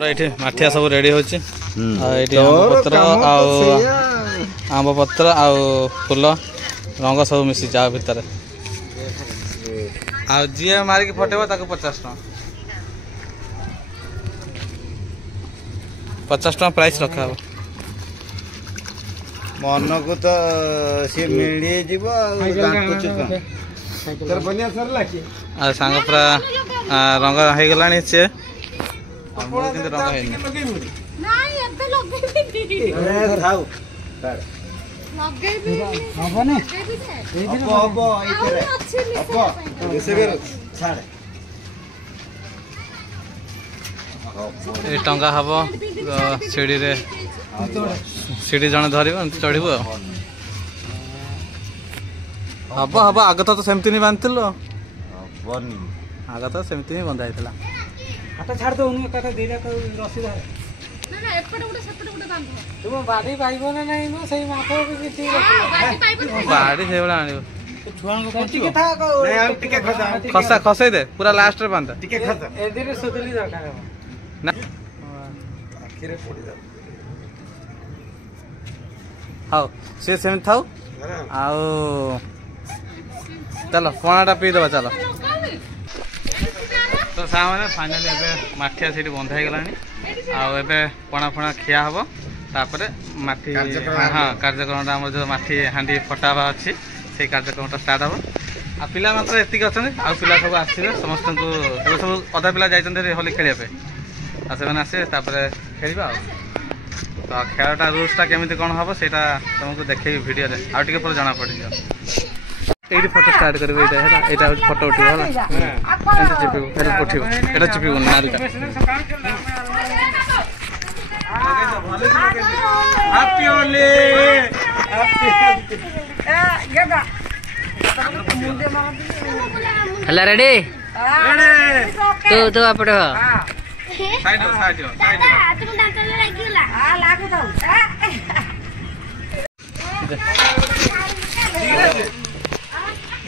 ये माठिया सब रेडी होची आंब पत्र फूल रंग सब मिसी जा भितर जी मारिक फटेब 50 टका 50 टका प्राइस रखा मन को तो सी मिली सांग पूरा रंग हो गला सी रंग टंगा हम सीढ़ी सीढ़ी जन धर चढ़ू हम हम आग तो सेमती नहीं बांधल आग तो सेमती नहीं बंधा होता छाड़ दो रसी धर बाड़ी पाइब ना नहीं बाड़ी से खसा खसई दे पूरा लास्ट रे बांधा हाँ सी सेम था चलो पणाटा पीदेव चलो तो सामने फाइनाली माठिया सीट बंधा गला पणा फणा खिया हम तापर माटी हाँ कार्यक्रम जो माटी हांडी फटावा अच्छी से कार्यक्रम स्टार्ट हम आ पिला मात्र एतिक अच्छा पिला सब आसवे समस्त सब अधा पिला जाइए होली खेलने से आसे खेलवा तो खेलटा रूल्सटा केमी कौन हम से तुमको देखे वीडियो आगे पर जना पड़ ये फोटो स्टार्ट कर फोटो उठे उठे ये चिपी नारिटा हेला रेडी तो आप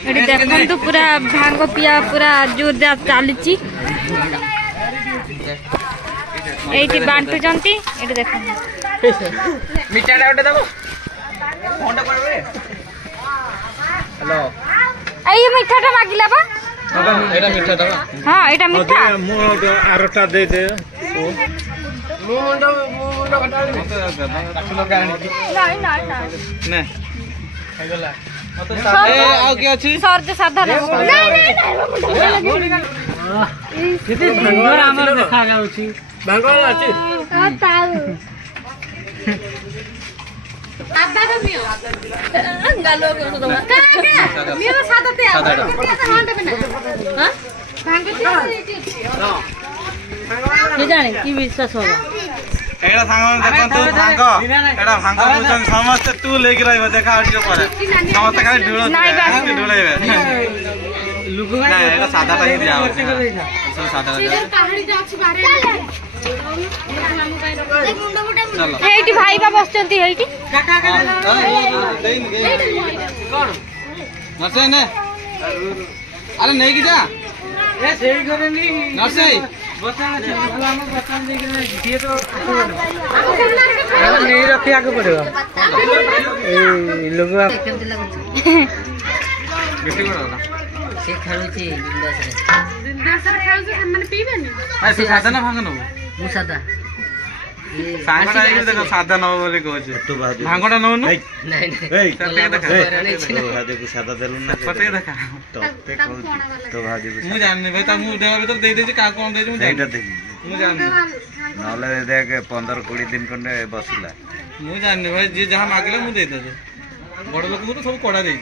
देखु पूरा भांग पिया पूरा जोरदार चली ये बांटुंट ये देख ये मीठाटा मागिला बा हाँ ये मीठा आरटा दे दे कि विश्वास होगा समस्त तू लेके रह देखा समस्त खाली सादा ही दिया भाई बा बस अरे नहीं कि जा नर्सरी नहीं रखा पड़ेगा साधा ना भांग नब साधा नब बोली कहूँ भांगटा नौ मुझे जाननी भाई देवा भर दे क्या कौन दे मुझे जाननी ना देख 15-20 दिन खंडे बसला मुझे जाननी भाई जी जहाँ मागिले मुझे बड़ लोक तो सब कड़ा दे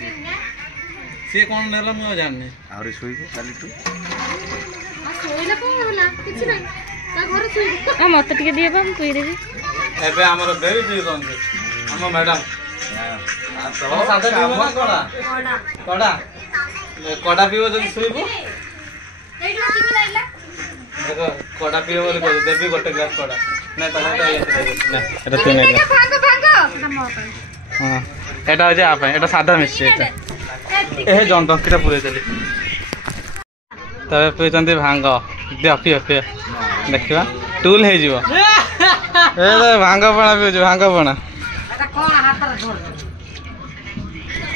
सी कौन नेला मुझे जाननी आहरी शुई काली तू मत टे दिए पीदेवी एबे हमर बेबी पी हम मैडम सादा पीबो ना कड़ा कड़ा कड़ा पीबो जब शुइबो देखो कड़ा पीबो बोली कहू देबी गोटे ग्लास कड़ा ना तने तो ये ना एटा तू नहीं हां एटा हो जे आप एटा सादा मिक्स एटा ए जन टंकीटा पूरे चली तबे पीचंती भांग दियो पियो पियो देखिबा ଟୁଲ ହେଇଯିବ ଏ ଭାଙ୍ଗ ପଣା ପିଉଛୁ ଭାଙ୍ଗ ପଣା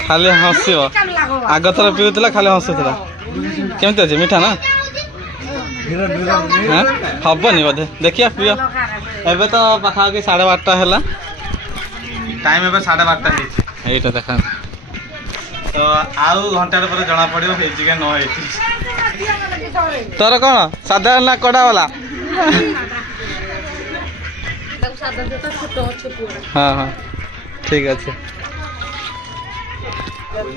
ଖାଲି ହସିବ ଆଗ ଥର ପିଉଥିଲା ଖାଲି ହସୁଥିଲା କେମିତି ଅଛି ମିଠା ନା ହବନି ବୋଧେ ଦେଖିବା ପିଅ ଏବେ ତ ପାଖାପାଖି 12:30 ହେଲା ଟାଇମ୍ ଏବେ 12:30 ହେଇଛି ଏଇଟା ଦେଖା ତ ଆଉ ଘଣ୍ଟାରେ ପରେ ଜଣା ପଡ଼ିବ ହେଇଛି କି ନ ହେଇଛି ତୋର କ'ଣ ସାଧା ନା କଡ଼ା ବାଲା ହଁ ହଁ ଠିକ୍ ଅଛି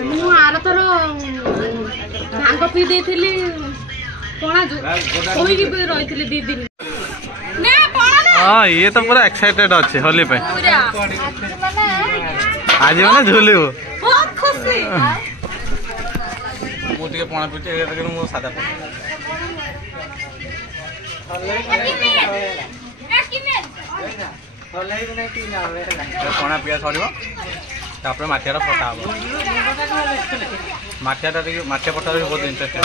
ମୁଁ ଆରଥର ଭାଙ୍ଗ ପିଇ ଦେଇଥିଲି ପଣା ଶୋଇକି ରହିଥିଲି 2 ଦିନ ହଁ ଇଏ ତ ପୁରା ଏକ୍ସାଇଟେଡ୍ ଅଛି ହୋଲି ପାଇଁ ଆଜି ମାନେ ଝୁଲିବୁ ମୁଁ ଟିକେ ପଣା ପିଉଛି ମୁଁ ସାଧା ପଣା ପିଆ ସରିବ ତାପରେ ମାଠିଆଟା ଫଟା ହବ ମାଠିଆ ପଟା ବି ବହୁତ ଇଣ୍ଟରେଷ୍ଟ